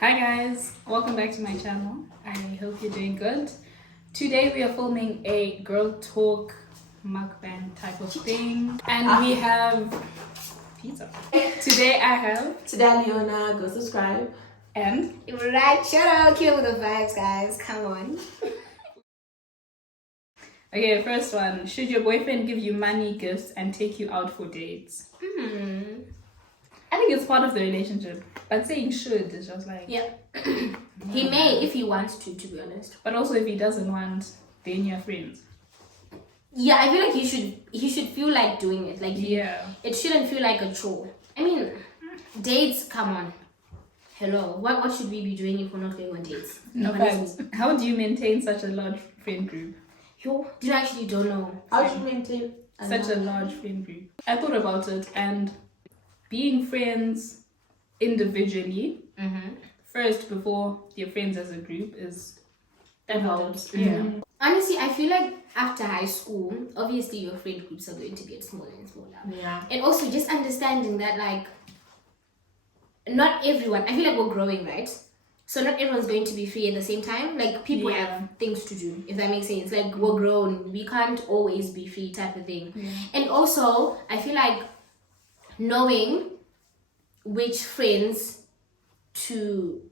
Hi guys, welcome back to my channel. I hope you're doing good. Today we are filming a girl talk mukbang type of thing, and we have pizza. Today I have TadiwaLeona, go subscribe. and Yemurayichoto, kill with the vibes, guys. Come on. okay, first one. Should your boyfriend give you money, gifts, and take you out for dates? I think it's part of the relationship, but saying should is just like Yeah. He may if he wants to be honest. But also if he doesn't want, then you're friends. Yeah, I feel like he should feel like doing it. Like it shouldn't feel like a chore. I mean, dates, come on. Hello. What should we be doing if we're not going on dates? No Honestly. facts. How do you maintain such a large friend group? You actually don't know. How do you maintain Such a large friend group. I thought about it, and being friends individually first before you're friends as a group that helps. Yeah. Honestly, I feel like after high school, obviously your friend groups are going to get smaller and smaller. Yeah. And also just understanding that like not everyone, I feel like we're growing, right? So not everyone's going to be free at the same time. Like people have things to do, if that makes sense. Like we're grown, we can't always be free type of thing. Yeah. And also I feel like knowing which friends to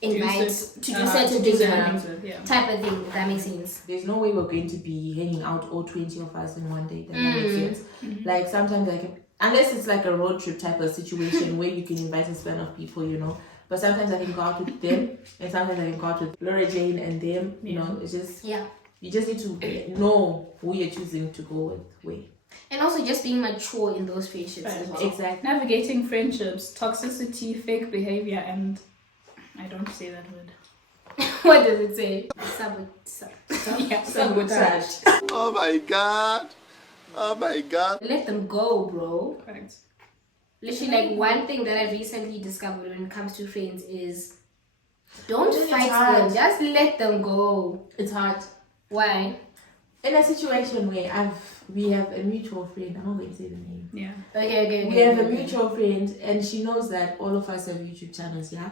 invite to do certain things with, type of thing, if that makes sense. There's no way we're going to be hanging out all 20 of us in one day. That makes sense. Like sometimes, like unless it's like a road trip type of situation where you can invite a span of people, you know. But sometimes I can go out with them, and sometimes I can go out with Laura Jane and them. You know, it's just you just need to know who you're choosing to go with. Where. And also just being mature in those friendships as well. Exactly. Navigating friendships, toxicity, fake behavior, and I don't say that word. What does it say? Sabotage. Oh my god. Oh my god. Let them go, bro. Correct. Literally, like one thing that I recently discovered when it comes to friends is don't fight them. Just let them go. It's hard. Why? In a situation where we have a mutual friend, I'm not going to say the name. Yeah. Okay. We have a mutual friend, and she knows that all of us have YouTube channels, yeah?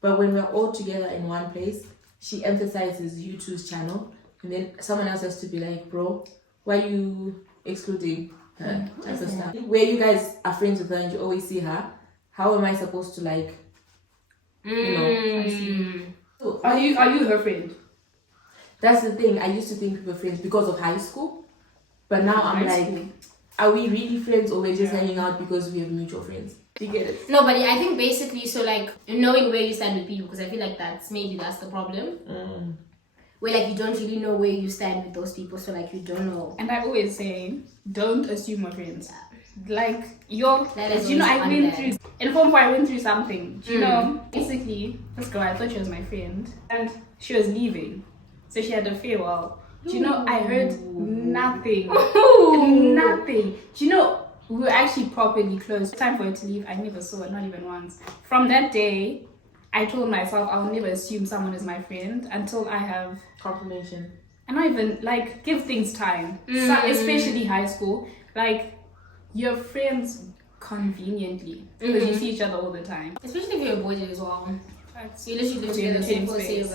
But when we're all together in one place, she emphasizes YouTube's channel, and then someone else has to be like, bro, why are you excluding her? Type of stuff. Where you guys are friends with her and you always see her, how am I supposed to like, you know? So, Are you her friend? that's the thing. I used to think we were friends because of high school, but now I'm High like, school. are we really friends or we're just hanging out because we have mutual friends? Do you get it? No, but I think basically, so like knowing where you stand with people, because I feel like that's the problem. Where like you don't really know where you stand with those people, so like you don't know. And I always say, don't assume my friends. Like I went through in form 4 I went through something. You know, basically this girl, I thought she was my friend, and she was leaving. So she had a farewell. Do you know, I heard nothing. Nothing. Do you know, we were actually properly close. Time for her to leave, I never saw her, not even once. From that day, I told myself I'll never assume someone is my friend until I have Confirmation. and not even like give things time. So, especially high school. Like you're friends conveniently because you see each other all the time. Especially if you're a boy as well. You literally live together, same so space.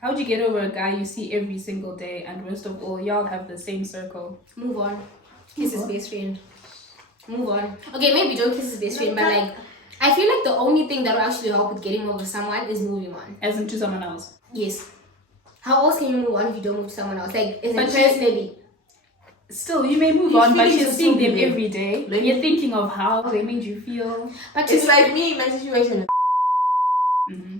How'd you get over a guy you see every single day, and worst of all, y'all have the same circle? Move on. Kiss his best friend. Move on. Okay, maybe don't kiss his best friend, but like I feel like the only thing that will actually help with getting over someone is moving on. As in to someone else. Yes. How else can you move on if you don't move to someone else? Like, is it But personally? Still, you may move Your on, but feelings you're are seeing still them there. every day. Like- You're thinking of how they made you feel. But It's like me in my situation. Mm-hmm.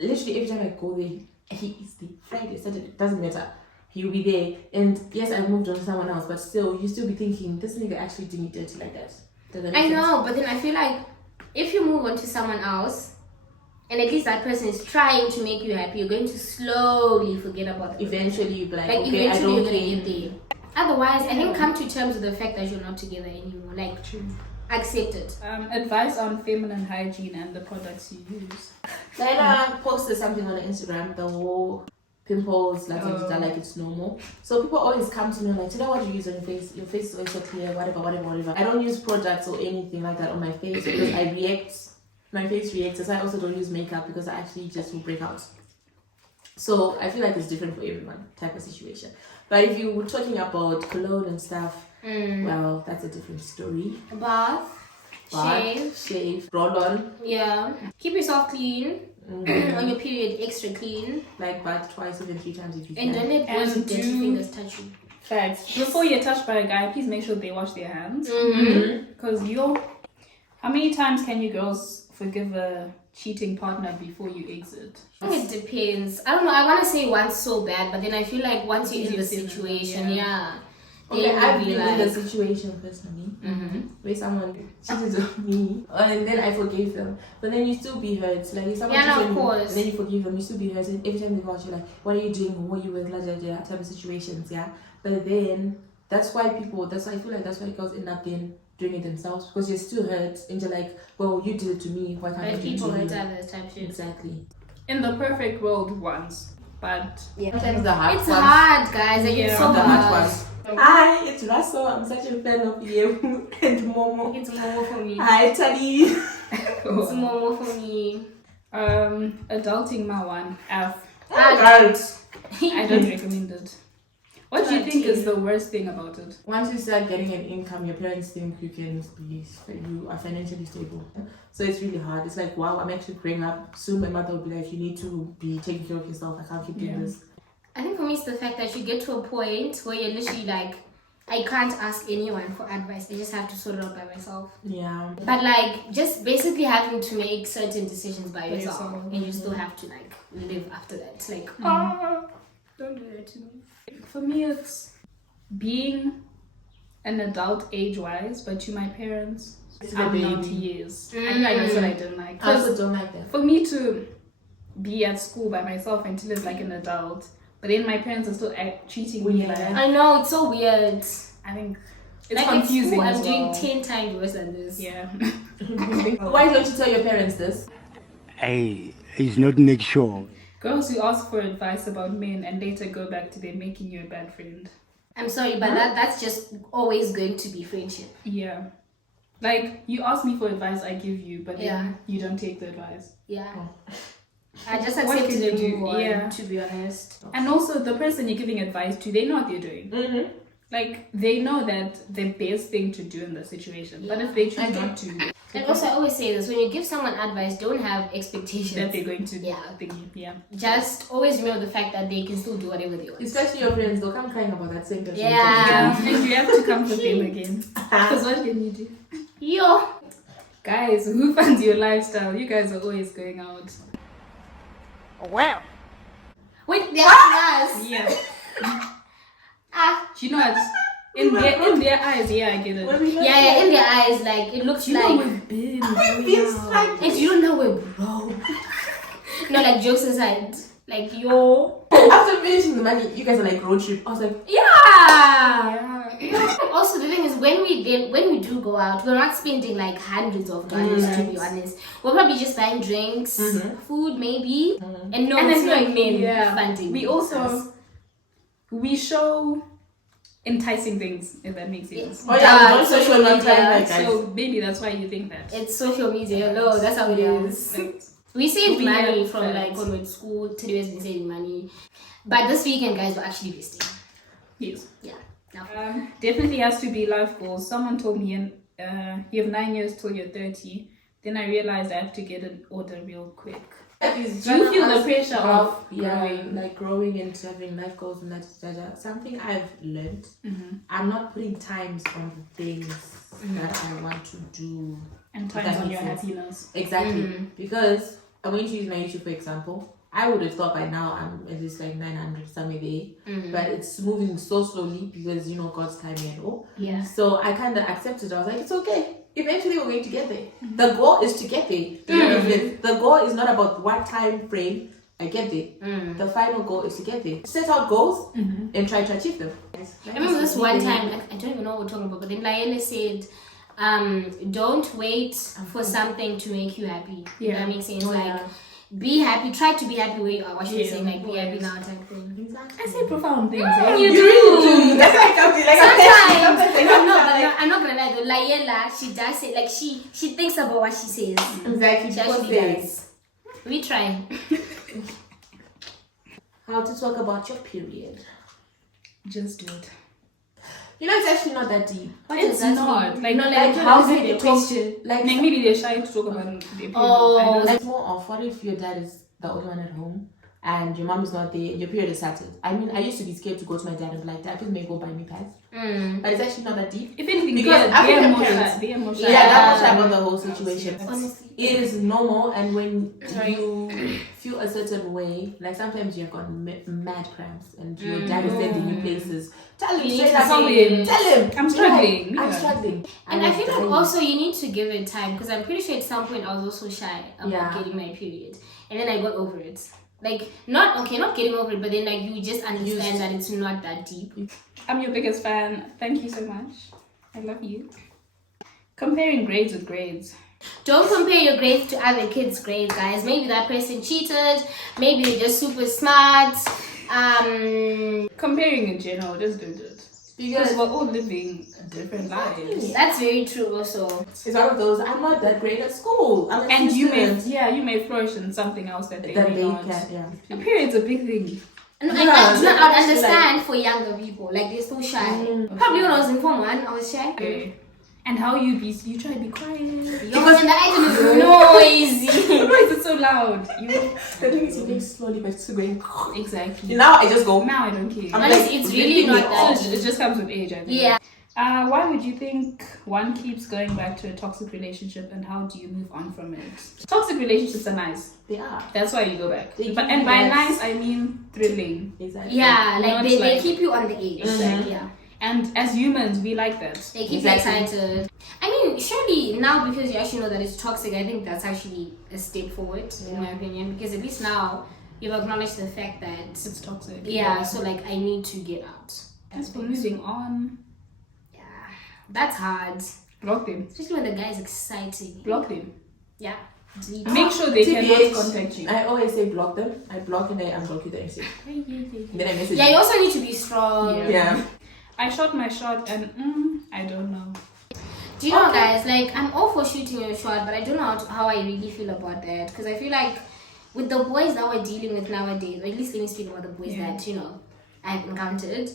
Literally every time I go there, he is there. Friday, Saturday, doesn't matter. He'll be there. And yes, I moved on to someone else, but still, you still be thinking, this nigga actually did me dirty like that. Does that make I sense? know, but then I feel like if you move on to someone else, and at least that person is trying to make you happy, you're going to slowly forget about it. Eventually, you'll be like, Like okay, I eventually don't you're gonna care. get there. Otherwise, I think come to terms with the fact that you're not together anymore. Like, accept it. Advice on feminine hygiene and the products you use. Diana posted something on Instagram, the whole pimples, like it's normal. So people always come to me like, tell me what you use on your face. Your face is always so clear, whatever. I don't use products or anything like that on my face because I react my face reacts. So I also don't use makeup because I actually just will break out. So I feel like it's different for everyone, type of situation. But if you were talking about cologne and stuff, well, that's a different story. Bath, shave, roll on. Yeah. Keep yourself clean. On your period, extra clean. Like bath twice, even 3 times if you And can. don't let boys with dirty fingers touch you. Facts. Before you're touched by a guy, please make sure they wash their hands. Because how many times can you girls forgive a cheating partner before you exit? I think it depends. I don't know. I want to say once so bad, but then I feel like once you're in the situation, Okay, I've been in the situation personally where someone cheated on me and then I forgave them. But then you still be hurt. Like if someone cheated on you and then you forgive them, you still be hurt. And every time they call you, like, what are you doing? Who are you with? Type of situations, yeah. But then that's why I feel like that's why girls end up doing it themselves, because you're still hurt and you're like, well, you did it to me, why can't you do it to me? Exactly. In the perfect world once, but sometimes the hard it's hard, guys. Like, it's so hard. Hi, it's Russell. I'm such a fan of you and Momo. It's Momo for me. Hi, Tadi. It's Momo for me. Adulting my one F. Adult. I don't recommend it. What do you think is the worst thing about it? Once you start getting an income, your parents think you are financially stable. So it's really hard. It's like, wow, I'm actually growing up. Soon my mother will be like, you need to be taking care of yourself. I can't keep doing this. I think for me it's the fact that you get to a point where you're literally like, I can't ask anyone for advice. I just have to sort it out by myself. Yeah. But like, just basically having to make certain decisions by yourself. And you still have to like live after that. It's like, don't do that to me. For me, it's being an adult age-wise, but to my parents, I'm not years. I think that's what I don't like. I also don't like that. For me to be at school by myself and to live like an adult, but then my parents are still treating me like that. I know, it's so weird. I think it's like confusing. I'm as well. doing 10 times worse than this. Yeah. Why don't you tell your parents this? Hey, it's not make sure. Girls who ask for advice about men and later go back to them making you a bad friend. I'm sorry, but that's just always going to be friendship. Yeah. Like, you ask me for advice, I give you, but then you don't take the advice. Yeah. I just accepted it and move on, to be honest. And also, the person you're giving advice to, they know what they're doing. Like, they know that the best thing to do in the situation. But if they choose not to... And also, I always say this, when you give someone advice, don't have expectations that they're going to Just always remember the fact that they can still do whatever they want. Especially your friends, they'll come crying about that same person. Yeah. And you have to comfort them again. Because what can you do? Yo! Guys, who funds your lifestyle? You guys are always going out. Well. Wait, they're us. Yeah. Do you know what? In their eyes, I get it. Yeah, in their eyes, like, it looks like... we've been and you don't know we're broke. No, like, jokes aside. Like, yo... After finishing the money, you guys are like, road trip. I was like, yeah! Also, the thing is, when we do go out, we're not spending, like, hundreds of dollars, to be honest. We're probably just buying drinks, food, maybe. And no, it's not men funding. We also... We show... enticing things, if that makes sense. Oh yeah, on social media. So maybe that's why you think that. It's social media. Hello, that's how it is. We saved money from like when we were at school. Today has been saving money. But this weekend, guys, we're actually visiting. Yes. Yeah. Definitely has to be life goals. Someone told me you have 9 years till you're 30. Then I realized I have to get an order real quick. Do you feel the pressure of growing and having life goals and that? Something I've learned, I'm not putting times on the things that I want to do. And times on your happiness. Exactly. Because I'm going to use my YouTube for example. I would have thought by now I'm at least like 900 somewhere there. But it's moving so slowly because, you know, God's timing and all. Yeah. So I kind of accepted. I was like, it's okay. Eventually we're going to get there. The goal is to get there. The goal is not about what time frame I get there. The final goal is to get there. Set out goals and try to achieve them. I remember this one time, I don't even know what we're talking about, but then Laele said, don't wait for something to make you happy. That makes sense. be happy. Try to be happy where you are. What she's saying, like be happy now type thing. I say profound things. Eh? You do. That's like something like Sometimes, a I'm not gonna lie though. Layela, she does say like she thinks about what she says. Exactly. She actually does. We try. How to talk about your period. Just do it. You know, it's actually not that deep. What It's does that not. mean? Like, No, like like, how how is do it they a talk- question? like- Like maybe they're shy to talk about their period. Oh. I don't know. Like more of what if your dad is the only one at home and your mom is not there, your period is started. I mean, I used to be scared to go to my dad and be like, Dad, please may go buy me pads. But it's actually not that deep. If anything, Because they're African more parents- shy. They're more shy. Yeah, that's what about the whole situation. Honestly. It is normal, and when Sorry. you feel a certain way, like sometimes you've got mad cramps and your dad is sending you places. Tell him You straight need to up. tell him. Tell him. I'm Be struggling. like, I'm Yeah. struggling. And I was feel like dying. also you need to give it time because I'm pretty sure at some point I was also shy about Yeah. getting my period, and then I got over it. Like not getting over it, but then like you just understand that it's not that deep. I'm your biggest fan. Thank you so much. I love you. Comparing grades with grades. Don't compare your grades to other kids' grades, guys. Maybe that person cheated. Maybe they're just super smart. Comparing in general, just don't do it. Because Because we're all living different lives. That's very true. Also, it's one of those, I'm not that great at school. I'm a And C you may, student. you may flourish in something else that they That may they not. can, yeah. A period's a big thing. and Yeah, I that's understand for younger people. Like they're so shy. Probably when I was in Form 1, I was shy. Okay. And how you try to be quiet. Yo, and the item is noisy. Why is it so loud? The thing is, you think slowly, but it's still going. Exactly. Now I just go. Now I don't care. I'm Honestly, like, it's really not that So it just comes with age, I think. Yeah. Why would you think one keeps going back to a toxic relationship, and how do you move on from it? Toxic relationships are nice. They are. That's why you go back. They But keep and you by nice. nice I mean thrilling. Exactly. Yeah, like Not they like- keep you on the edge. Mhm. Yeah. And as humans, we like that. They keep Exactly. you excited. I mean, surely now because you actually know that it's toxic, I think that's actually a step forward in my opinion. Because at least now you've acknowledged the fact that It's toxic. yeah, so like I need to get out. As for moving on, Yeah, that's hard, block them. especially when the guy is exciting. Block them. Yeah, delete. Make sure they cannot TBH, contact you. I always say block them. I block and I unblock you the next day. Then I message Yeah, you you. also need to be strong. Yeah. Yeah. I shot my shot and I don't know. Do you know, guys? Like, I'm all for shooting your shot, but I don't know how I really feel about that. Because I feel like with the boys that we're dealing with nowadays, or at least let me speak about the boys Yeah. that, you know, I've encountered,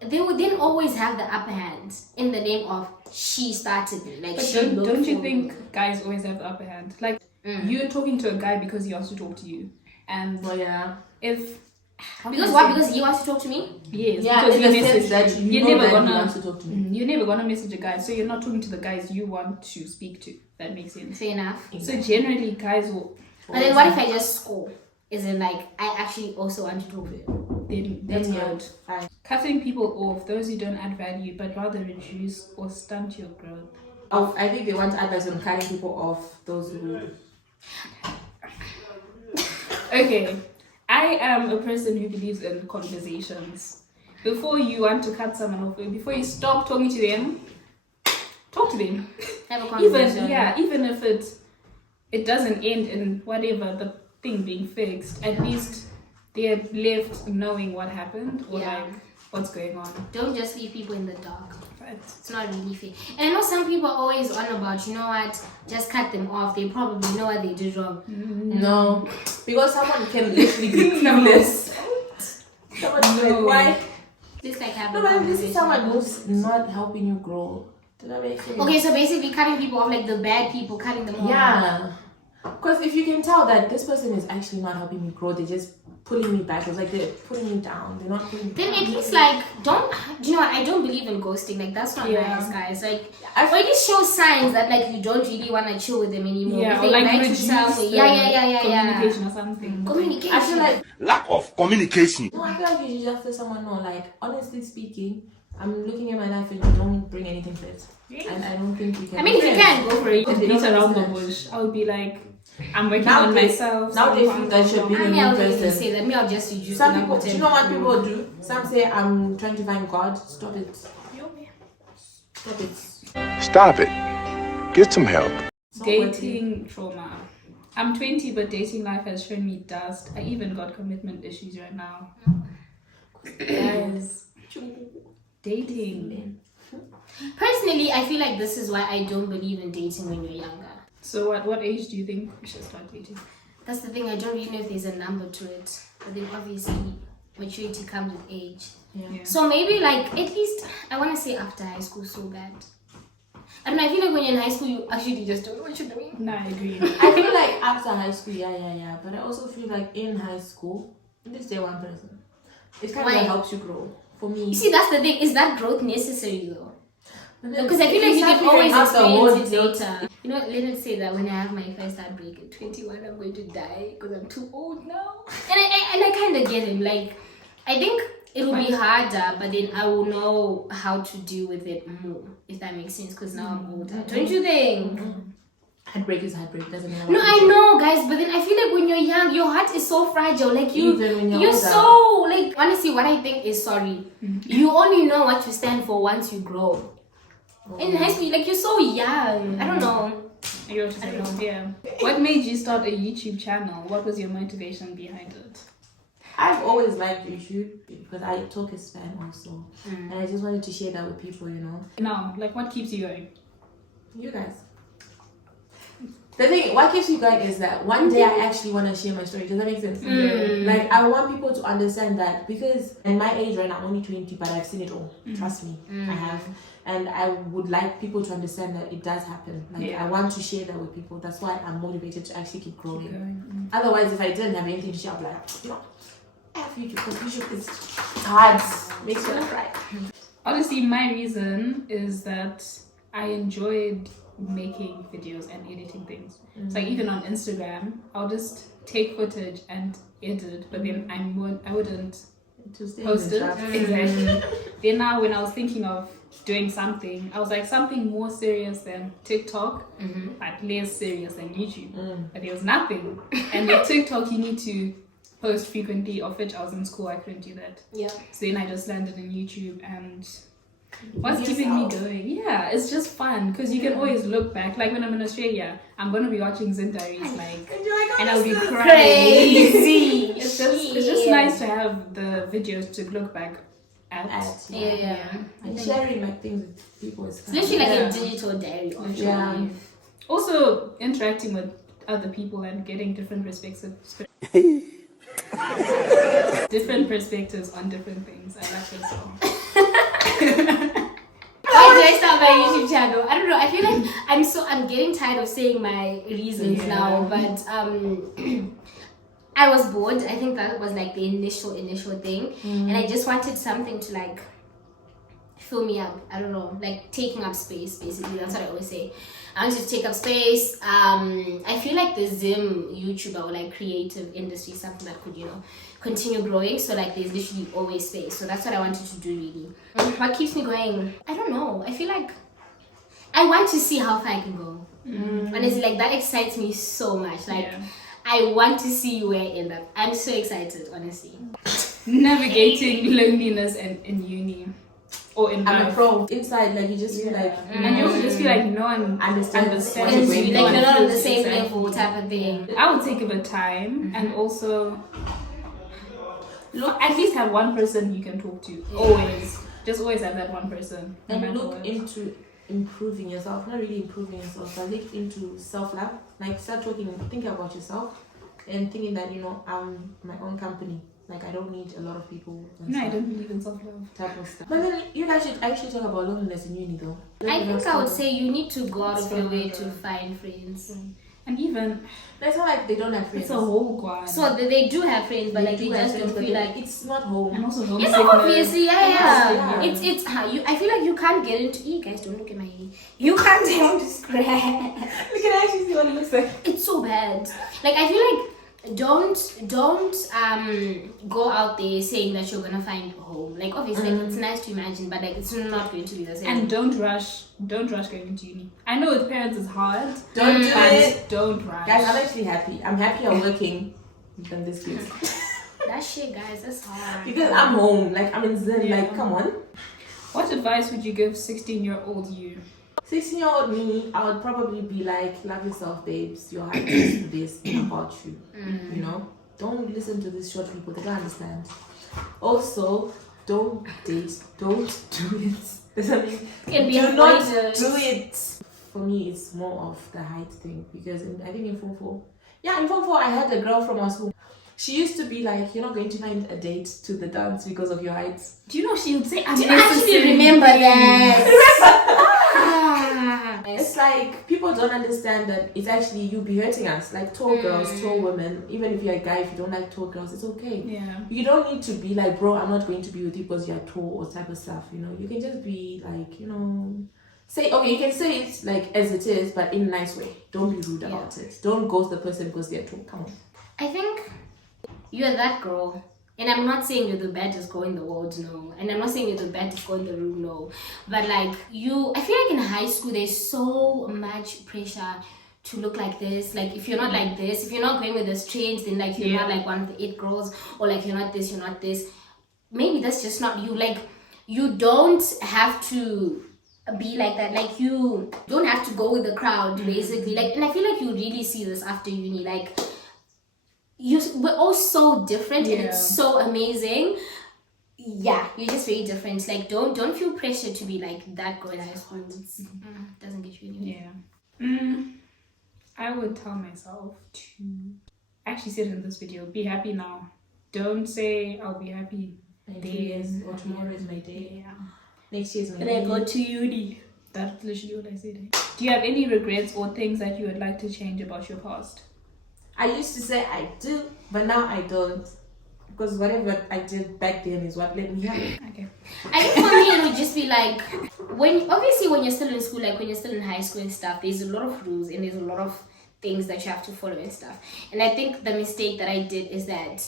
they would then always have the upper hand in the name of she started me. Like, But she looked don't you for think me. guys always have the upper hand? Like you're talking to a guy because he wants to talk to you, and Oh yeah. if Because what? Because he wants to talk to me? yes, Yeah, because in he the sense messaged that you you're know never that he gonna wants to talk to me. you're never gonna message a guy, so you're not talking to the guys you want to speak to. That makes sense. Fair enough. So generally, guys will. But then what if I just score? Is it like, I actually also want to talk to you? Then yeah. good. Fine. Cutting people off, those who don't add value, but rather reduce or stunt your growth. Oh, I think they want advice on cutting people off. Those who. Okay, I am a person who believes in conversations. Before you want to cut someone off, before you stop talking to them, talk to them. Have a conversation. Even if it doesn't end in whatever the thing being fixed, at least they're left knowing what happened or Yeah. like what's going on. Don't just leave people in the dark. But It's not really fair. And I know some people are always on about, you know what, just cut them off. They probably know what they did wrong. No, because someone can literally be clueless. Someone No. why? Just like have No, a but this conversation. is someone who's not helping you grow. Does that make sense? Okay, so basically cutting people off, like the bad people, cutting them off. Yeah. Because if you can tell that this person is actually not helping me grow, they're just pulling me backwards. Like they're putting me down. They're not putting me Then down. at least like don't. Do you know what? I don't believe in ghosting. Like that's not Yeah. nice, guys. Like I or it just shows signs that like you don't really want to chill with them anymore. yeah, If or they like invite you reduce somewhere. the Yeah. communication or something. Communication. I feel like Lack of communication. no, I feel like you should just let someone know. Like honestly speaking, I'm looking at my life and you don't bring anything to it. And I don't think we can. I mean, if you can go for it. Just They beat don't around the understand. bush. I would be like, I'm working Now on they- myself. now they so feel that you're being I a mean, new I would really person. say that. Me, I'll just reduce Some the people, number do you 10. know what people do? Some say I'm trying to find God. Stop it. Stop it. Stop it. Get some help. It's not working. dating trauma. I'm 20, but dating life has shown me dust. I even got commitment issues right now. Guys, dating. Personally, I feel like this is why I don't believe in dating when you're younger. So what age do you think we should start dating? That's the thing. I don't really know if there's a number to it, but then obviously maturity comes with age. Yeah. So maybe like at least I want to say after high school, so bad. I don't know. I feel like when you're in high school, you actually just don't know what you're doing. No, I agree. I feel like after high school, yeah. But I also feel like in high school, this day one person, it kind of Why? helps you grow. For me, You see, that's the thing. Is that growth necessary though? because Because I feel like you can always experience it later. later. You know, let us say that when I have my first heartbreak at 21, I'm going to die because I'm too old now. And I kind of get him. Like, I think it will be harder, but then I will know how to deal with it more, if that makes sense. Because now I'm older. Don't you think? Heartbreak is heartbreak. Doesn't matter. No, I know, guys, but then I feel like when you're young, your heart is so fragile. Like Even when you're older. so like honestly, what I think is you only know what you stand for once you grow. In high school, like you're so young. I don't know. Yeah. What made you start a YouTube channel? What was your motivation behind it? I've always liked YouTube because I talk a span also, and I just wanted to share that with people. You know, Now, like, what keeps you going? you guys. The thing, what keeps you going is that one day I actually want to share my story. Does that make sense? Like, I want people to understand that because in my age right now, I'm only 20, but I've seen it all. Trust me, I have. And I would like people to understand that it does happen. Like, I want to share that with people. That's why I'm motivated to actually keep growing. Otherwise, if I didn't have anything to share, I'd be like, you know, I have YouTube because YouTube is hard. Makes you cry. Honestly, my reason is that I enjoyed making videos and editing things. So like even on Instagram, I'll just take footage and edit, but then I wouldn't post it. Exactly. Then now when I was thinking of doing something, I was like something more serious than TikTok, but less serious than YouTube. But there was nothing. And with TikTok, you need to post frequently, of which I was in school, I couldn't do that. Yeah. So then I just landed in YouTube, and what's keeping me going? Yeah, it's just fun because you can always look back. Like when I'm in Australia, I'm gonna be watching Zin Diaries, and I'll be crying. Crazy. It's just nice to have the videos to look back at. Yeah. And sharing like things with people is It's literally like a digital diary of your Yeah. life. Also interacting with other people and getting different perspectives. Different perspectives on different things. I like this song. Why did I start my YouTube channel? I don't know. I feel like I'm getting tired of saying my reasons now, but I was bored. I think that was like the initial thing, and I just wanted something to like fill me up. I don't know, like taking up space. Basically, that's what I always say. I wanted to take up space. I feel like the Zim YouTuber or like creative industry is something that could, you know, continue growing. So like there's literally always space. So that's what I wanted to do really. What keeps me going? I don't know. I feel like I want to see how far I can go. Honestly, like that excites me so much. Like I want to see where I end up. I'm so excited, honestly. Navigating loneliness in uni. Or in I'm a life. pro. Inside, like you just feel like And you also just feel like no one understands what you. you're going Like through. you're not on the same Exactly. level type of thing. I would take a bit of time and also at least have one person you can talk to. Always. Just always have that one person. No and matter look what. into improving yourself. Not really improving yourself, but look into self-love. Like start thinking about yourself and thinking that, you know, I'm my own company. Like I don't need a lot of people. No, I don't believe in self-love. Type of stuff. But then you guys should actually talk about loneliness in uni though. I think I would say you need to go out of your way to find friends. And even it's not like they don't have friends. it's a whole guard. So they do have friends, but like they do have just friends, don't but feel then like it's not home. and also Yes, homesickness. obviously, yeah. Yeah. It's how you. I feel like you can't get into. You guys don't look at my hair. You can't get on the scratch. We can actually see what it looks like. It's so bad. Like I feel like don't go out there saying that you're gonna find a home. Like obviously, like, it's nice to imagine, but like it's not going to be the same. And don't rush going into uni. I know with parents it's hard. Don't do but it. don't rush. Guys, I'm actually happy. I'm happy I'm working than this kid. that shit, guys, that's hard. Because I'm home. Like I'm in Zen. Yeah. Like come on. What advice would you give 16-year-old you? 16-year-old me, I would probably be like, love yourself, babes. Your height is this about you. You know? Don't listen to these short people, they don't understand. Also, don't date, don't do it. Do not do it. For me, it's more of the height thing because I think in Form 4, in Form 4, I had a girl from our school. She used to be like, you're not going to find a date to the dance because of your height. Do you know she would say, do you actually remember that? It's like people don't understand that it's actually you'll be hurting us. Like tall girls, tall women, even if you're a guy, if you don't like tall girls, it's okay. Yeah. You don't need to be like, bro, I'm not going to be with you because you're tall or type of stuff, you know. You can just be like, you know, say, okay, you can say it like as it is, but in a nice way. Don't be rude about it. Don't ghost the person because they're tall. Come on. I think you're that girl. And I'm not saying you're the baddest girl in the world, no. And I'm not saying you're the baddest girl in the room, no. But like I feel like in high school, there's so much pressure to look like this. Like if you're not like this, if you're not going with this trends, then like you're not like one of the 8 girls. Or like you're not this, you're not this. Maybe that's just not you. Like you don't have to be like that. Like you don't have to go with the crowd, basically. Like, and I feel like you really see this after uni. Like we're all so different and it's so amazing. Yeah, you're just very different. Like don't feel pressure to be like that girl in high school. It doesn't get you anywhere. Yeah. I would tell myself to actually say it in this video, be happy now. Don't say I'll be happy In 2 years or tomorrow is my day. Yeah. Next year is my When day. I go to uni. That's literally what I said. Do you have any regrets or things that you would like to change about your past? I used to say I do, but now I don't. Because whatever I did back then is what led me here. Okay. I think for me it would just be like when you're still in school, like when you're still in high school and stuff, there's a lot of rules and there's a lot of things that you have to follow and stuff. And I think the mistake that I did is that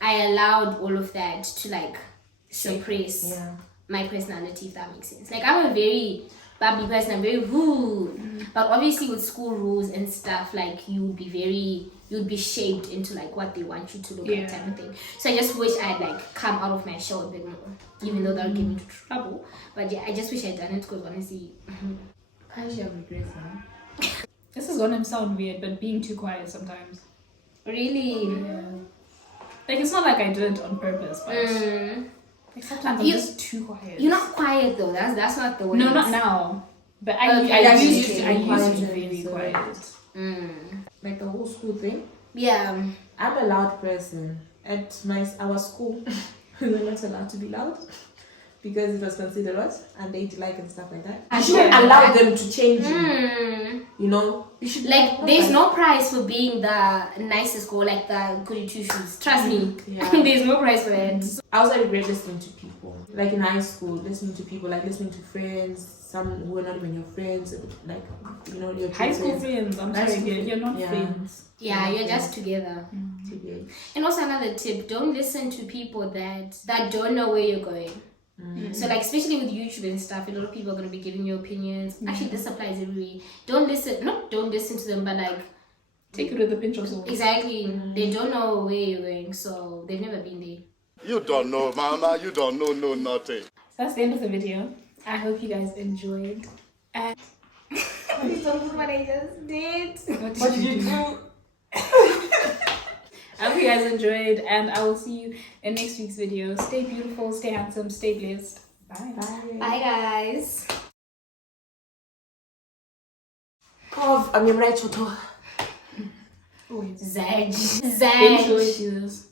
I allowed all of that to like suppress my personality, if that makes sense. Like I'm a very bubbly person, I'm very rude. But obviously with school rules and stuff, like you'd be shaped into like what they want you to look like type of thing. So I just wish I'd like come out of my shell a bit more, even though that would get me into trouble. But yeah, I just wish I'd done it because honestly, Can't you have regrets now? This is gonna sound weird, but being too quiet sometimes. really. Yeah. Like it's not like I did it on purpose, but like sometimes I'm just too quiet. You're not quiet though. That's not the word. No, not now. But I used to be very quiet. Like the whole school thing. Yeah. I'm a loud person. At our school, we were not allowed to be loud because it was considered what? Unladylike and stuff like that. You shouldn't allow them to change you. You know? You should Like there's no prize for being the nicest girl, like the goody two shoes. Trust me. Yeah. There's no prize for it. I also regret listening to people. Like in high school, listening to people, like listening to friends, some who are not even your friends, like, you know, your High school friends, I'm sorry, you're not friends. Yeah, you're just together. TBH. And also another tip, don't listen to people that don't know where you're going. So like especially with YouTube and stuff, a lot of people are going to be giving you opinions. Actually, this applies everywhere. Don't listen to them, but like take it with a pinch of salt. Exactly. They don't know where you're going, so they've never been there. You don't know, mama. You don't know nothing. So that's the end of the video. I hope you guys enjoyed. And Please don't do what I just did. what did you do? I hope you guys enjoyed, and I will see you in next week's video. Stay beautiful, stay handsome, stay blessed. Bye. Bye guys. Of Yemurayichoto. Zag. Enjoy this.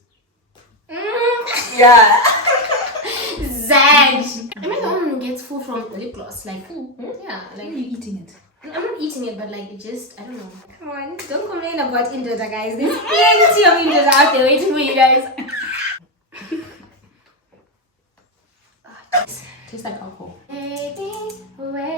Yeah. Zag. Am I the one who gets full from lip gloss? Like, yeah, like Are you eating it? I'm not eating it, but like it just, I don't know. Come on, don't complain about Indota, guys. There's plenty of Indota out there waiting for you guys. Tastes like alcohol. Baby, where